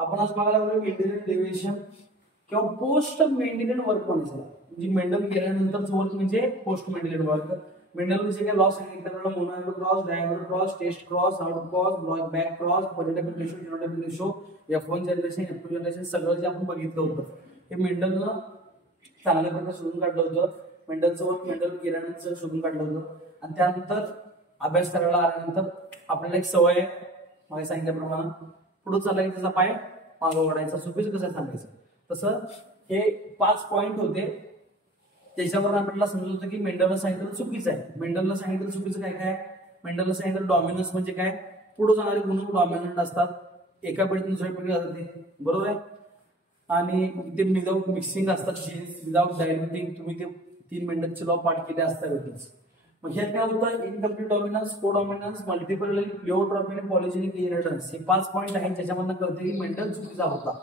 आपण आज बघायला लागलो मेंडेलियन डेव्हिएशन किंवा पोस्ट मेंडेलियन वर्क म्हणायचं, म्हणजे मेंडल गेल्यानंतरच वर्क म्हणजे पोस्ट मेंडेलियन वर्क. मेंडल जे काही लॉस सांगितलं monohybrid cross, diagonal cross, test cross, out cross, block back cross, phenotypic ratio, genotypic ratio, F1 generation, F2 generation सगळं जे आपण बघितलं होतं हे मेंडलनं चांगल्या प्रकारे शोधून काढलं होतं. मेंडलचं वर्क मेंडल गेल्यानंतर शोधून काढलं होतं आणि त्यानंतर अभ्यास करायला आल्यानंतर आपल्याला एक सवय आहे, मला सांगितल्याप्रमाणे पुढे चालला की त्याचा पाय मागं ओढायचा, चुकीचं कसं सांगायचं. तसं हे 5 पॉइंट होते त्याच्यावर आपल्याला समजलं होतं की मेंडलनं सांगितलं चुकीचं आहे. मेंडलनं सांगितलं चुकीचं काय काय, मेंडलनं सांगितलं डॉमिनन्स म्हणजे काय, पुढे जाणारे गुण डॉमिनंट असतात, एका पिढीतून दुसऱ्या पिढी जातात ते, बरोबर आहे. आणि ते विदाउट मिक्सिंग असतात, विदाउट डायल्युटिंग. तुम्ही ते 3 मेंडलचे लॉ पाठ केले असतातच. मग ह्यात काय होतं, इनकम्प्लीट डॉमिनन्स, कोडॉमिनन्स, मल्टिपल प्लिओट्रॉपी आणि पॉलिजेनिक इनहेरिटन्स, हे 5 पॉइंट आहेत ज्याच्यामधनं कळते की मेंडल चुकीचा होता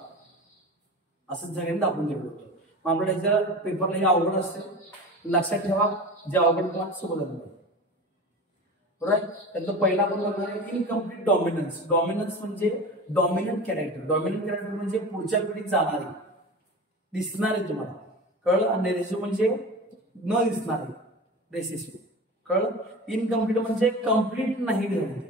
असं सगळ्यांनी दाखवून दिलं होतं. मग आपल्याला ह्याच्या पेपरला हे अवघड असते, लक्षात ठेवा जे अवघड तुम्हाला सोबत झालं बरोबर. त्यातलं पहिला आपण बघणार आहे इनकम्प्लीट डॉमिनन्स. डॉमिनन्स म्हणजे डॉमिनंट कॅरेक्टर. डॉमिनंट कॅरेक्टर म्हणजे पुढच्या पिढीत जाणारे, दिसणारे तुम्हाला कळलं. आणि रेसिस्टिव्ह म्हणजे न दिसणारे, रेसिस्टिव्ह कळलं. इनकम्प्लीट म्हणजे कम्प्लीट नाही झाले.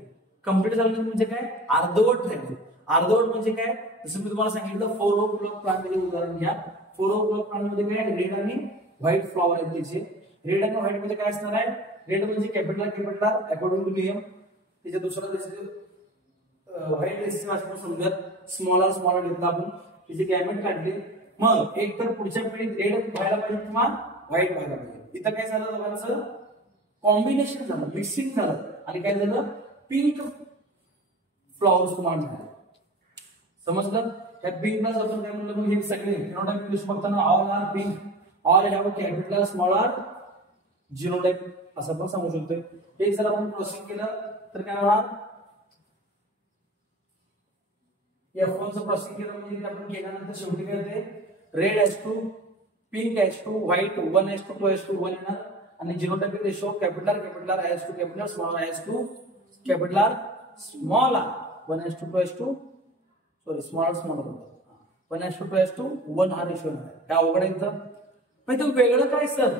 कम्प्लीट झालं म्हणजे काय, अर्धवट राहिले. अर्धवट म्हणजे काय, जसं मी तुम्हाला सांगितलं 4 ओ क्लॉक प्लांट मध्ये उदाहरण घ्या. 4 ओ क्लॉक प्लांट मध्ये काय रेड आणि व्हाईट फ्लॉवर आहेत त्याचे. रेड आणि व्हाईट मध्ये काय असणार आहे, रेड म्हणजे कॅपिटल अकॉर्डिंग टू नियम. त्याच्या दुसरा व्हाईट रेसिस्टिव्ह असं समजत, स्मॉलर घेतला आपण, त्याचे गॅमेट काढले. मग एक तर पुढच्या पिढीत रेड व्हायला पाहिजे किंवा व्हाईट व्हायला पाहिजे. इथं काय झालं, दोघांचं कॉम्बिनेशन झालं, मिक्सिंग झालं आणि काय झालं, पिंक फ्लॉवर्स तुम्हाला मिळाले. समजलं. त्या पिंकला आपण काय म्हणलं, हे सगळे फिनोटाइप इंग्लिश बघताना all are pink, all have capital small R genotype असं आपण सांगू शकतोय. हे जर आपण प्रोसेस केलं तर काय होणार, F1 चं प्रोसेस केलं म्हणजे आपण केल्यानंतर शेवटी काय होते, red H2, pink H2, white 1H2 2H2 1 येणार आणि genotypic ratio capital R H2 capital small R H2 capital R small R 1H2 2H2 sorry small 1H2 2H2 1 हा रेशो आहे. काय अवघड आहे इथं. पण तो वेगळं काय सर,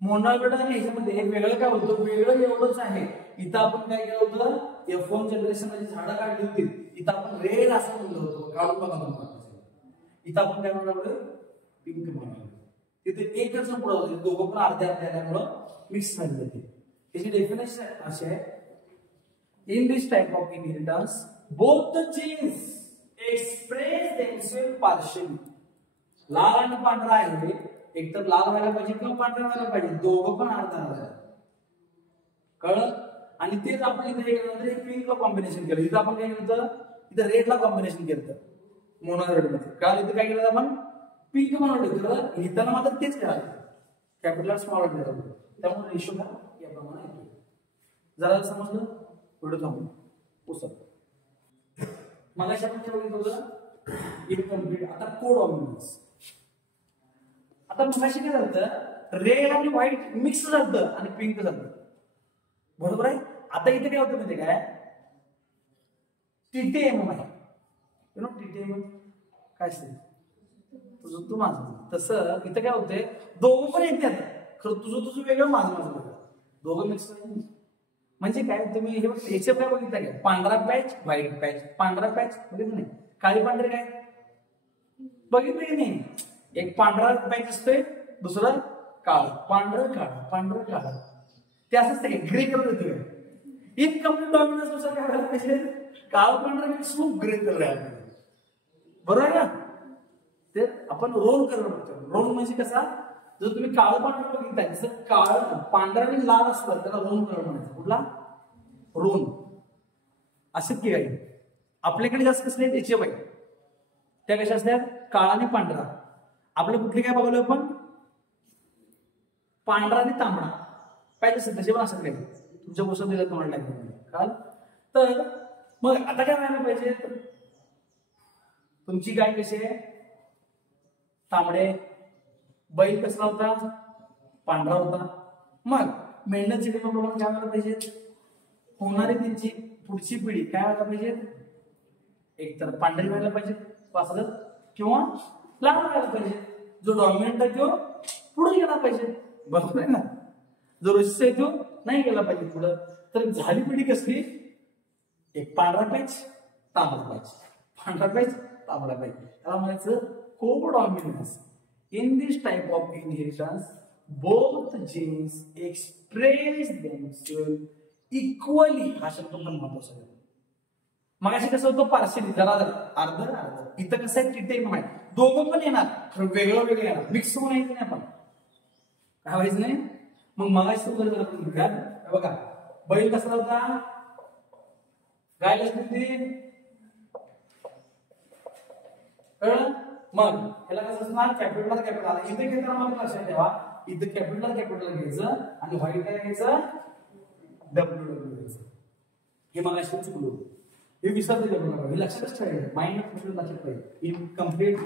मोनोएम्ब्रियो आणि ह्याच्यामध्ये एक वेगळं काय होतं, वेगळं एवढंच आहे. इथं आपण काय केलं होतं, F1 जनरेशन मध्ये झाडं काढली होती, इथं आपण रेड असं म्हणलं होतं, काढून बघा तुम्हाला. इथं आपण काय म्हणालो, पिंक म्हणालो. तिथे एकच पुढे होते, दोघं पण अर्ध्या अर्ध्यामुळं मिक्स झाले होते. त्याची डेफिनेशन अशी आहे, in this type of inheritance both the genes express themselves partially. लाल आणि पांढरा आहे, एक तर लाल व्हायला पाहिजे किंवा पांढरा व्हायला पाहिजे, दोघं पण अर्धा अर्धा कळलं. आणि तेच आपण इथे केल्यानंतर पिंकला कॉम्बिनेशन केलं. इथं आपण काय केलं, इथं रेडला कॉम्बिनेशन केलं मोनोरेड मध्ये. काल इथे काय केलं आपण, पिंक मोनोरेड केलं. लिहिताना मात्र तेच करायचं, कॅपिटल स्मॉल केलं. त्यामुळे रेशो का याप्रमाणे येतो. जरा समजलं, पुढे जाऊन पुस्तक मग अशा आपण बघितलं होतं इनकम्प्लीट. आता कोडॉमिनन्स. आता मगाशी काय झालं, रेड आणि व्हाईट मिक्स झालं आणि पिंक झालं, बरोबर आहे. आता इथे काय होतं माहिती काय, TTM आहे, यु नो TTM काय असते, तुझं तू माझं. तसं इथं काय होतंय, दोघं पण एक नाही, खरं तुझं वेगळं माझं वेगळं, दोघं मिक्स म्हणजे काय. तुम्ही हे याचे काय बघितलं काय, पांढरा पॅच व्हाईट पॅच, पांढरा पॅच बघितलं नाही, काळी पांढरे काय बघितलं की नाही. एक पांढरा पॅच असतोय, दुसरं काळ, पांढरं काळ ते असंच काय ग्रे कलर येतोय. इनकम्प्लीट डॉमिनन्स नुसार काय व्हायला पाहिजे, काळ पांढरा मिक्स होऊन ग्रे कलर यायला पाहिजे, बरोबर आहे ना. ते आपण रोल कलर बघतो. रोल म्हणजे कसा, जर तुम्ही काळ पांढरा बघितलाय, जसं काळ पांढरा आणि लाल असतं त्याला रोन कलर म्हणायचं. कुठला रोन, असेच की काही आपल्याकडे जास्त कसले त्याचे बाई, त्या कशा असतात, काळा आणि पांढरा. आपलं कुठले काय बघायला आपण, पांढरा आणि तांबडा पाहिजे असेल तसे पण असत काही तुमच्या गोष्ट दिल्या तुम्हाला काल. तर मग आता काय व्हायला पाहिजे, तुमची गाय कशी आहे, तांबडे, बैल कसला होता, पांढरा होता. मग मेंढ्याचे प्रमाण काय व्हायला पाहिजे, होणारी त्यांची पुढची पिढी काय व्हायला पाहिजे, एक तर पांढरी व्हायला पाहिजे वासरं किंवा लाल व्हायला पाहिजे. जो डॉमिनंट आहे तो पुढे गेला पाहिजे, बरोबर आहे ना. जो रेसिस्ट आहे तो नाही गेला पाहिजे पुढं. तर झाली पिढी कसली, एक पांढरा पाहिज तांबडा पाहिज, पांढरा पाहिज तांबडा पाहिज. त्याला म्हणायचं codominance. In this type of inheritance both genes express themselves equally. हा शब्द पण महत्वाचा आहे. मग असे कसं होतं पार्शियली, जरा अर्ध अर्ध. इथं कसं आहे तिथे माहिती, दोघं पण येणार खरं वेगळं वेगळं येणार, मिक्स होऊन यायचं नाही. आपण काय व्हायचं नाही. मग मगाशी बघा बैल कसा होता, गाय कशी होती कळलं. मग ह्याला कसं असणार, कॅपिटल कॅपिटल. इथे घेताना मला लक्षात ठेवा, इथे कॅपिटल कॅपिटल घ्यायचं आणि व्हाईट काय घ्यायचं, डब्ल्यू डब्ल्यू घ्यायचं. हे मगाशी चुकलो, हे विसरते डब्ल्यू. हे लक्षातच ठेवायचं, माइंड लक्षात पाहिजे. इनकम्प्लीट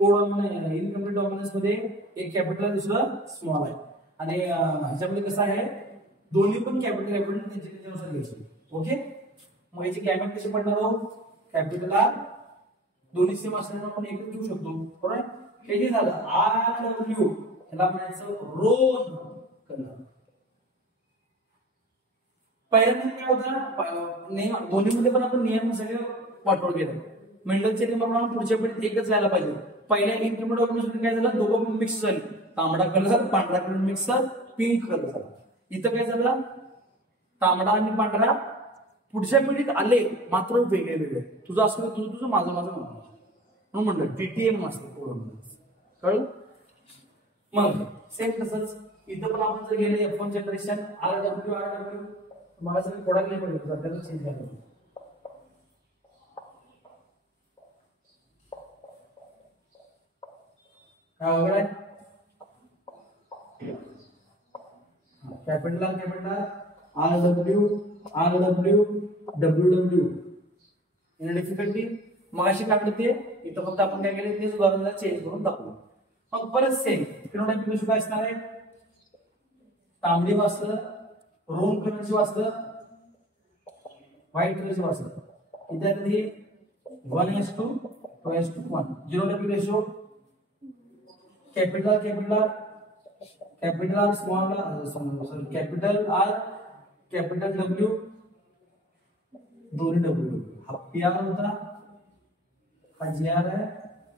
इनकम्प्लीट डॉमिनन्स मध्ये एक कॅपिटल दुसरं स्मॉल आहे. आणि ह्याच्यामध्ये कसं आहे, दोन्ही पण कॅपिटल कॅपिटल त्याच्यानुसार घ्यायचे. ओके. मग याची गॅमेट कशी पडणार आहोत, कॅपिटल आर दोन्ही सेम असल्यामुळे आपण एकच घेऊ शकतो, बरोबर. हे जे झालं आर डब्ल्यू, ह्याला म्हणायचं रोन कलर. पहिल्यांदा काय होतं, नियम दोन्हीमध्ये पण आपण नियम सगळे वाटून गेले. मेंडलचे नियमाप्रमाणे पुढच्या पिढीत एकच व्हायला पाहिजे. पहिल्या इनकम्प्लीट डॉमिनन्स काय झालं, दोघं मिक्स झाले. तांबडा कलर पांढरा कलर मिक्स, पिंक कलर झाला. इथं काय झालं, तांबडा आणि पांढरा पुढच्या पिढीत आले मात्र वेगळे वेगळे. तुझं असं तुझं तुझं माझं माझं म्हणून म्हणलं टीटीएम असतं कोडॉमिनन्स, कळलं. मग सेम तसंच इथं पण आपण जर गेले F1 च्या डायरेक्शन आर डब्ल्यू मला सगळं थोडा गेले पाहिजे, सध्याला चेंज झालं. काय वगैरे capital R W W W. In difficulty मग अशी काढली ते इथं फक्त आपण काय केलं, तेच उदाहरण चेंज करून दाखवलं. मग परत सेम फिनोटाइप काय असणार आहे, तांबडी वाचलं, रोम कलरची वाचलं, व्हाईट कलरची वाचलं. इथे 1:2 2:1. Genotype ratio capital capital capital R small sorry capital R capital W दोन्ही डब्ल्यू. हा पी आर होता, हा जी आर आहे.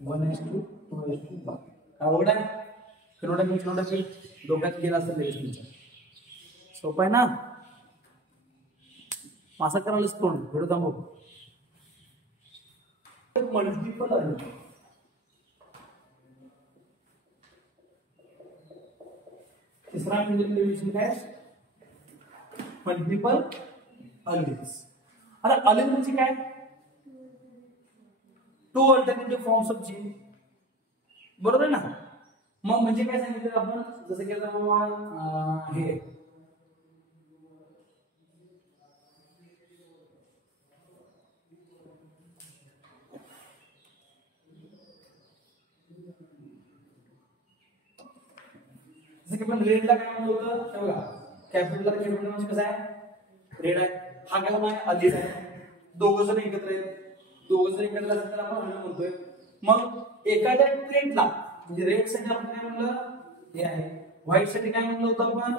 1:2 2:1. आवड आहे फिनोटाइप डोक्यात गेला असेल लगेच तुमच्या. सोपं आहे ना, असं करायलाच कोण थोडं थांबव. मल्टिपल आहे. तिसरा डिव्हिजन काय, मल्टिपल अलिन्स. आता अलिन म्हणजे काय, two alternative forms of gene, बरोबर आहे ना. मग म्हणजे काय सांगितलं आपण, जसं की आता हे जसं की आपण रेडला काय म्हणलं होतं, हे बघा कॅपिटल म्हणजे कसं आहे, रेड आहे. हा काय आहे, अलिन आहे. दोघं जण एकत्र आहेत, दोघं जण एकत्र असतात त्याला आपण अलिन म्हणतोय. मग एखाद्या ट्रेंडला म्हणजे रेड साठी आपण काय म्हणलं, हे आहे. व्हाईट साठी काय म्हणलं होतं आपण,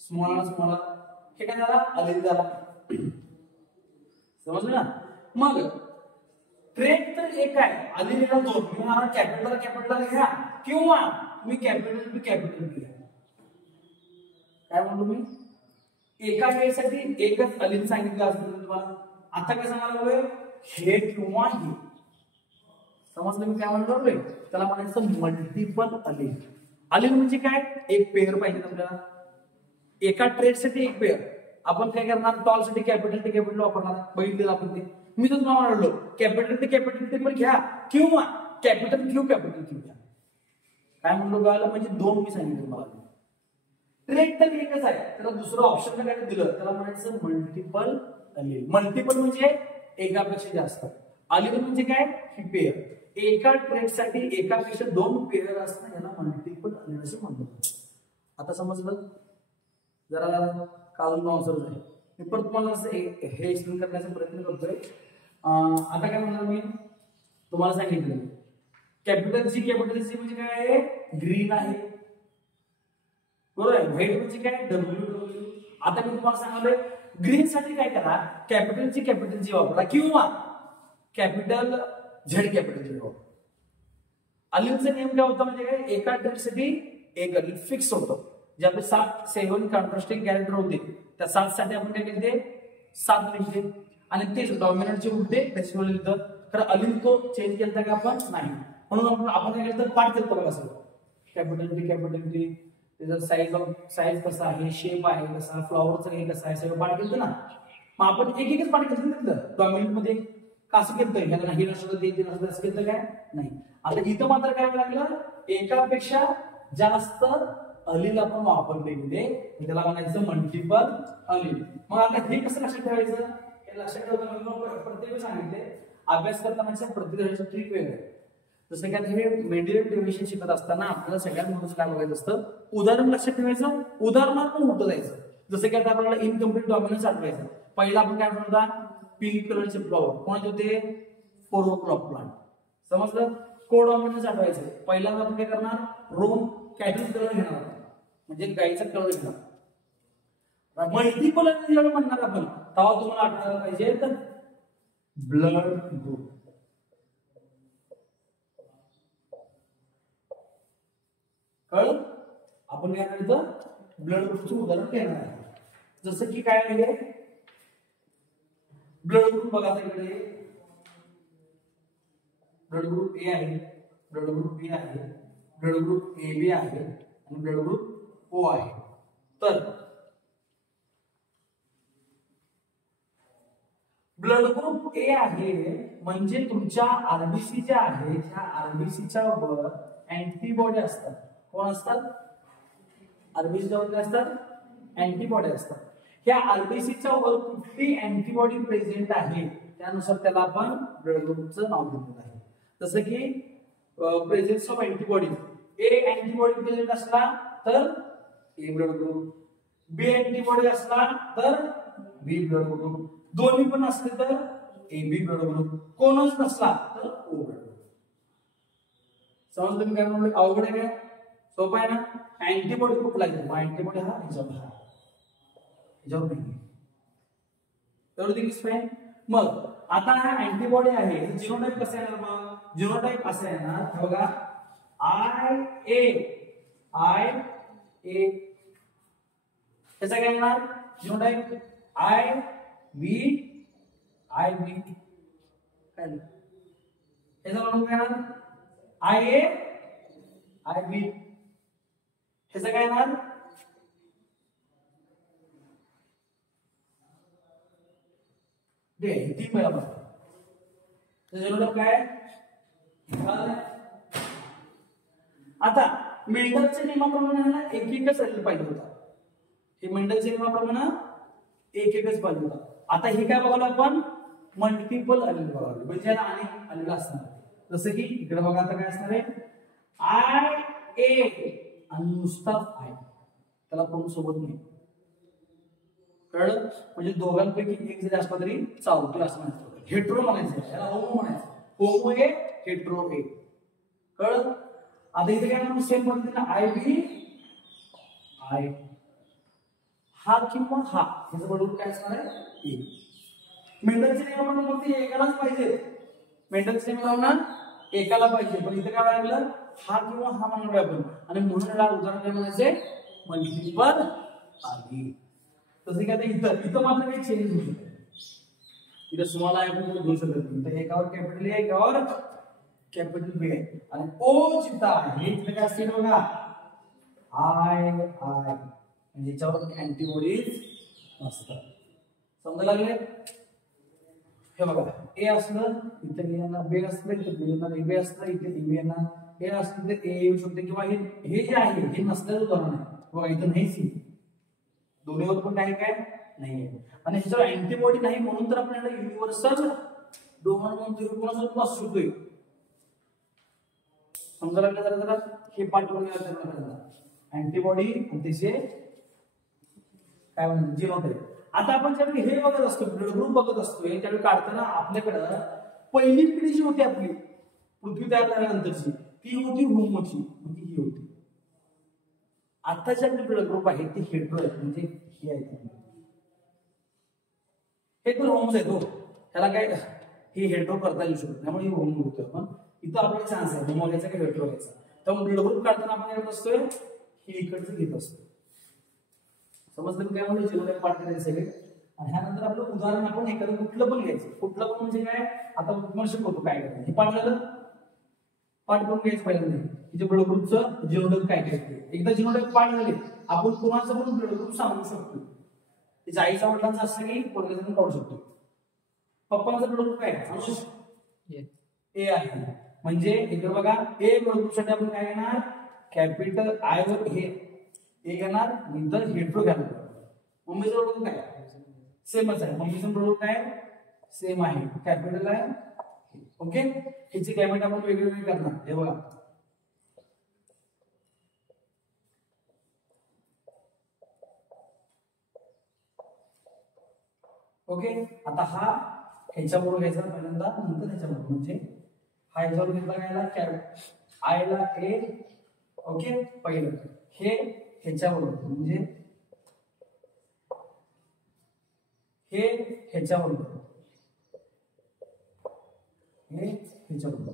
स्मॉल स्मॉल. हे काय झाला, अलिन झाला. समजलं ना. मग ट्रेंड तर एक आहे, अलिनला दोन. मी म्हणणार कॅपिटल कॅपिटल घ्या किंवा तुम्ही कॅपिटल कॅपिटल घ्या. काय म्हणलो मी, एका वेळेसाठी एकच अलिन सांगितलं असतं तुम्हाला. आता काय सांगायला लागलोय, हे किंवा हे. समजलं मी काय म्हणलो, त्याला म्हणायचं मल्टिपल अलिन. अलिन म्हणजे काय, एक पेअर पाहिजे आपल्याला. एका ट्रेडसाठी एक पेअर. आपण काय करणार, टॉल साठी कॅपिटल ते कॅपिटल वापरणार, बघितलेलं आपण ते. मी तर तुम्हाला म्हणालो कॅपिटल ते पण घ्या किंवा कॅपिटल क्यू घ्या. काय म्हणलो गावाला, म्हणजे दोन मी सांगितलं तुम्हाला. ट्रेड तर एकच आहे, त्याला दुसरं ऑप्शन काय दिलं, त्याला म्हणायचं मल्टिपल अलिन. मल्टिपल म्हणजे एकापेक्षा जास्त. अलिन म्हणजे काय, ही पेअर. एका ट्रेडसाठी एकापेक्षा दोन पेअर असणं याला मल्टिपल अलिन असे म्हणतात. आता समजलं, जरा काढून नॉन्सर आहे. मी परत तुम्हाला असं हे एक्सप्लेन करण्याचा प्रयत्न करतोय. आता काय म्हणणार मी तुम्हाला सांगितलं कॅपिटल सी म्हणजे काय आहे ग्रीन आहे बरोबर आहे. व्हाईट म्हणजे काय डब्ल्यू. आता मी तुम्हाला सांगितलं ग्रीन साठी काय करा कॅपिटल ची वापरा किंवा कॅपिटल झेड कॅपिटल झेड वापरा. अलिनचा नियम काय होता म्हणजे काय एका साठी एक अलिन फिक्स होतं. जे आपले 7 कॉन्ट्रास्टिंग कॅरेक्टर होते त्या 7 साठी आपण काय केले 7 लिहिले आणि तेच डॉमिनंटचे उलटे त्याच्यावर लिहिलं. तर अलिन तो चेंज केला का आपण नाही म्हणून आपण काय केलं पाठ केलं बघा सगळं कॅपिटल टी त्याचा साईज कसा आहे शेप आहे कसा फ्लॉवरचा हे कसा आहे सगळं पाठ केलं ना. मग आपण एकच पाठ केलं तिथलं डॉमिनंट मध्ये कसं केलं ह्याला हे नसतं ते नसतं असं केलं काय नाही. आता इथं मात्र काय लागलं एकापेक्षा जास्त अलील आपण वापरले गेले त्याला म्हणायचं मल्टिपल अलील. मग आता हे कसं लक्षात ठेवायचं हे लक्षात ठेवताना प्रत्येक सांगितले अभ्यास करताना प्रत्येक ट्रिक वेगळं आहे. जसं की आता हे मेंडेलियन डेरिव्हेशन शिकत असताना आपल्याला सगळ्यात महत्त्वाचं काय बघायचं असतं उदाहरण लक्षात ठेवायचं उदाहरणात पण उठं जायचं. जसं की आता आपल्याला इनकम्प्लीट डॉमिनन्स आठवायचं पहिला आपण काय म्हणता पिंक कलरचे फ्लॉवर कोणाचे होते 4 o'clock प्लांट समजलं. को डॉमिनन्स आठवायचं पहिला आपण काय करणार रोम कॅटल कलर घेणार म्हणजे गाईचा कलर घेणार. मल्टिपल जेव्हा म्हणणार आपण तेव्हा तुम्हाला आठवायला पाहिजे तर ब्लड ग्रुप. कळलं आपण काय करायचं ब्लड ग्रुपचं उदाहरण घेणार आहे. जसं की काय आहे ब्लड ग्रुप बघा इकडे ब्लड ग्रुप ए आहे ब्लड ग्रुप बी आहे ब्लड ग्रुप ए बी आहे आणि ब्लड ग्रुप ओ आहे. तर ब्लड ग्रुप ए आहे म्हणजे तुमच्या आरबीसी ज्या आहे त्या आरबीसीच्या वर अँटीबॉडी असतात. कोण असतात आरबीसीच्या वर काय असतात अँटीबॉडी असतात. ह्या आरबीसीच्या वर कुठली अँटीबॉडी प्रेझेंट आहे त्यानुसार त्याला आपण ब्लड ग्रुपचं नाव दिलेलं आहे. जसं की presence of antibody A antibody present असला तर ए ब्लड ग्रुप बी अँटीबॉडी असला तर बी ब्लड ग्रुप दोन्ही पण असले तर ए बी ब्लड ग्रुप कोणच नसला तर ओ ब्लड ग्रुप. समजलं मी काय म्हणलं अवघड आहे काय सोपं आहे ना. अँटीबॉडी कुठला आहे अँटीबॉडी हा ह्याच्यावर नाही तर दिस फाईन. मग आता हा अँटीबॉडी आहे जिनोटाइप कसं येणार मग जिनोटाइप असं येणार हे बघा आय ए त्याचा काय येणार जिनोटाइप आय बी काय त्याचा म्हणून काय येणार आय ए आय बी ह्याचं काय येणार तीन वेळा काय आता मेंडलच्या नियमाप्रमाणे एकच आलेलं पाहिजे होता. हे मेंडलच्या नियमाप्रमाणे एकच पाहिजे होता. आता हे काय बघायला आपण मल्टिपल आलेलं बघावं म्हणजे याला अनेक आलेलं असणार. जसं की इकडे बघा आता काय असणार आहे आय ए आणि नुसता आय त्याला कोण सोबत नाही कळलं म्हणजे दोघांपैकी एक जरी असला तरी चालतोय असं म्हणायचं. हेट्रो म्हणायचं याला होमो म्हणायचं होमो ए हेट्रो ए कळलं. आता इथे काय म्हणून सेम पद्धतीने आय बी आय हा किंवा हा ह्याचं बरोबर काय असणार आहे ए. मेंडलचे नियम फक्त एकालाच पाहिजे मेंडलचे नियम एकाला पाहिजे पण इथे काय लागलं हा किंवा हा म्हणून आपण आणि म्हणून याला उदाहरण काय म्हणायचे मल्टिपल आली. तसं की आता इथं मात्र काही चेंज होऊ शकत इथं स्मॉल आय आपण घेऊ शकत नाही. तर एकावर कॅपिटल ए एकावर कॅपिटल बी आहे आणि ओ जिथं आहे तिथे काय असतील बघा आय म्हणजे याच्यावर अँटीबॉडीज नसतात. समजा लागले हे बघा ए असलं इथे ए यांना बी असलं इथे बी यांना ए बी असलं इथे ए बी यांना ए असलं तर ए येऊ शकते किंवा हे जे आहे हे नसल्याचं उदाहरण आहे बघा इथं नाहीच दोन्हीवर पण काय नाहीये आणि ह्याच्यावर अँटीबॉडी नाही म्हणून तर आपण युनिव्हर्सल डोनर म्हणून असू शकतोय. समजा लागलं जरा हे पाठवून अँटीबॉडी आणि त्याचे काय म्हणतात जिनोटाइप आता आपण ज्यावेळी हे बघत असतो ब्लड ग्रुप बघत असतोय त्यावेळी काढताना आपल्याकडं पहिली पिढी जी होती आपली पृथ्वी तयार झाल्यानंतरची ती होती होमोची म्हणजे ही होती. आताचे आपले ब्लड ग्रुप आहेत ते हेट्रो आहेत म्हणजे ही आहेत. हे तर होमोच आहेत हो, त्याला काय हे हेट्रो करता येऊ शकत त्यामुळे हे होमो होतो आपण. इथं आपल्याला चान्स आहे होमो घ्यायचा का हेट्रो घ्यायचा. त्यामुळे ब्लड ग्रुप काढताना आपण काय करत असतोय हे इकडचं घेत असतो. समजलं काय म्हणजे जीवन पाठ करायचं सगळे. आणि ह्यानंतर आपलं उदाहरण आपण एखादं कुठलं पण घ्यायचं. कुठलं पण म्हणजे काय आता तुम्हाला शिकवतो काय करायचं. हे पाठ झालं पाठ करून घ्यायचं पहिल्यांदा म्हणजे ब्लड ग्रुपचं जीवनक काय काय असते. एकदा जीवनक पाठ झाले आपण कोणाचं पण ब्लड ग्रुप सांगू शकतो. त्याच्या आईचा वडिलांचा असं की पोरगेजण काढू शकतो. पप्पांचा ब्लड ग्रुप काय अनुष ए आहे म्हणजे इकडे बघा ए ब्लड ग्रुप साठी आपण काय घेणार कॅपिटल आय वर हे ए घेणार नंतर हेट्रो घेणार. मम्मीचं ब्लड ग्रुप काय सेमच आहे. मम्मीचं ब्लड ग्रुप काय सेम आहे कॅपिटल आहे. ओके ह्याची गॅमेट आपण वेगवेगळी करणार. हे बघा ओके. आता हा ह्याच्याबरोबर घ्यायचा पहिल्यांदा नंतर ह्याच्याबरोबर म्हणजे हा ह्याच्यावर घेतला गेला आय ला ए ओके पहिलं हे ह्याच्याबरोबर म्हणजे हे ह्याच्याबरोबर हे ह्याच्याबरोबर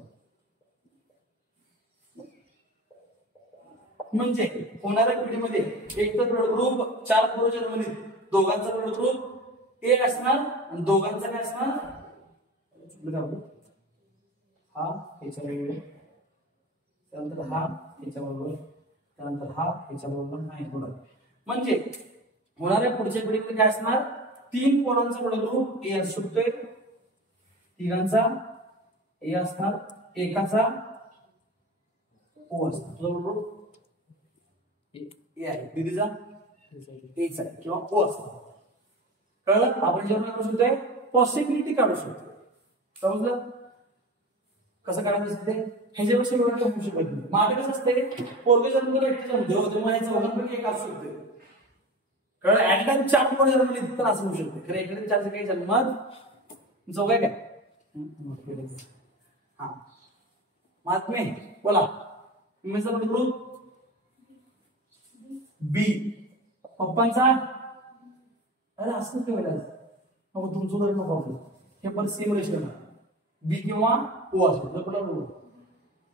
म्हणजे होणाऱ्या पिढीमध्ये एक तर ब्लड ग्रुप 4 पोरं जन्मलीत दोघांचा ब्लड ग्रुप एक असणार आणि दोघांचा काय असणार हा ह्याच्याबरोबर त्यानंतर हा ह्याच्याबरोबर त्यानंतर हा ह्याच्याबरोबर नाही होणार. म्हणजे होणाऱ्या पुढच्या पिढीमध्ये काय असणार 3 पोरांचा ब्लड ग्रुप ए असू शकतोय तिघांचा ए असणार एकाचा ओ असणार. तुझा ग्रुप ए आहे दीदीचा एच आहे किंवा ओ असणार. कळलं. आपण जेव्हा करू शकतोय पॉसिबिलिटी काढू शकतो. समजलं कसं काढायचं असते ह्याच्यापेक्षा वेगळं होऊ शकत नाही. माझं कसं असते पोरगे जन्मला एकटे जन्मतो तेव्हा ह्याचा वगैरे एक असू शकते. कळलं ऍट टाइम 4 पोरं जन्मली तर असं होऊ शकते. खरं एकडे 4 काही जन्मात जो काय हा महात्मे बोला मम्मीचा ग्रुप बी पप्पांचा अरे असं काय वेळेला तुमचं जर नको आपलं हे पण सेम रेशो बी किंवा ओ असेल कुठला बरोबर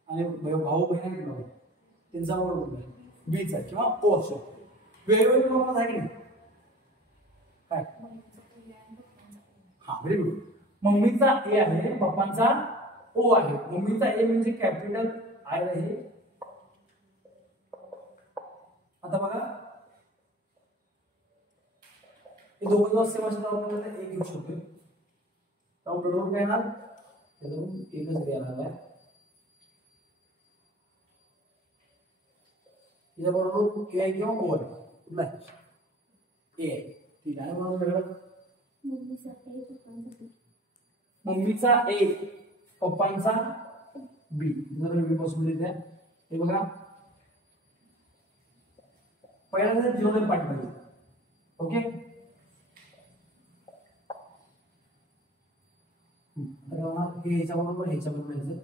आणि भाऊ बहीण आहे त्यांचा बरोबर बीचा किंवा ओ असो वेगवेगळे प्रमाणात आहे की नाही काय हा व्हेरी गुड. मम्मीचा ए आहे पप्पांचा ओ आहे. मम्मीचा ए म्हणजे कॅपिटल आय आहे. आता बघा हे दोघं सेम असेल तर आपण एक घेऊ शकतो. त्यामुळे काय येणार एकच येणार आहे. याबरोबर ए किंवा ओ आहे कुठला ए ठीक आहे. म्हणून मम्मीचा ए पप्पांचा बी जर बी पॉसिबिलिटी आहे. हे बघा पहिल्यांदा जीवन पाठ पाहिजे. ओके हे ह्याच्याबरोबर ह्याच्याबरोबर ह्याचं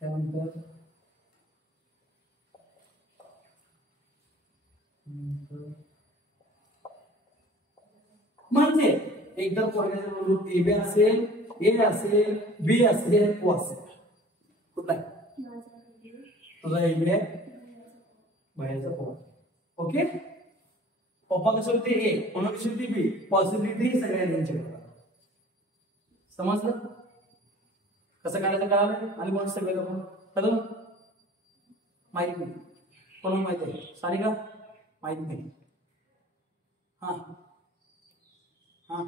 त्यानंतर म्हणजे एकदा पोरग्याचा ग्रुप ए बी असेल ए असेल बी असेल ओ असेल कुठला तुझा ए बी आहे बाहेरचा ओ. ओके पप्पा कसे होते ए मम्मी कशी होती बी पॉसिबिलिटी सगळ्या त्यांच्याकडे. समजलं कसं काढायचं कळालं आणि कोण सगळे लोक कळलं माहिती नाही कोण माहिती आहे सारिका माहिती नाही. हा हा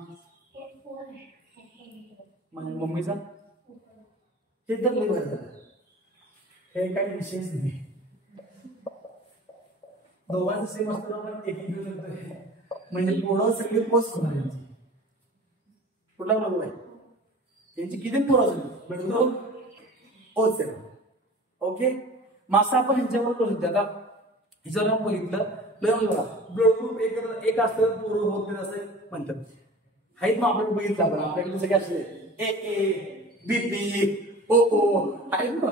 मम्मीचा हे तर लय बरं हे काही विशेष नाही. दोघांचं सेम असताना पण एक घेऊ शकतो म्हणजे पोरं सगळे पोस्ट होणार यांची. कुठला बरोबर आहे यांची किती पोरं असेल मिळतो पोच आहे. ओके मासा आपण ह्याच्यावर करू शकतो. आता ह्याच्यावर आपण बघितलं ब्लड ग्रुप एक असतं पोरं होत नाही असं म्हणतात. आहेत मग आपल्याकडे बघितलं आपण आपल्याकडे सगळे असले ए बी बी ओ आहेत ना.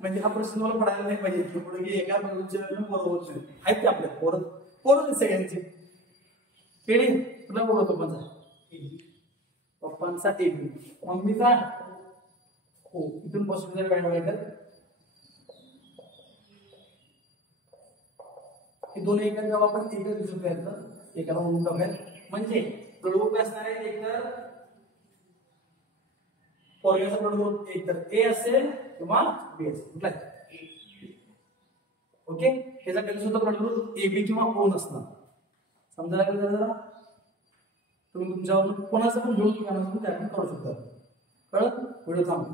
म्हणजे हा प्रश्न मला पडायला नाही पाहिजे पुढे की एका पोरं होत नाही. आहेत ते आपल्या पोरं सगळ्यांचे केळी कुठला पोरं पप्पांचा एक मम्मीचा हो इथून पासून जर काय बघायचं हे दोन एकच जेव्हा आपण एकच दिसून घ्यायचं एकाला म्हणून टाकायचं म्हणजे ब्लड ग्रुप असणार आहे एक तर पोरग्याचा ब्लड ग्रुप एक तर ए असेल किंवा बी असेल कुठला ओके. त्याचा कधी सुद्धा ब्लड ग्रुप ए बी किंवा ओ नसणार. समजायला लागलं जरा तुम्ही तुमच्यावर कोणाचं पण घेऊन त्यातून करू शकता. कळत व्हिडिओ थांब.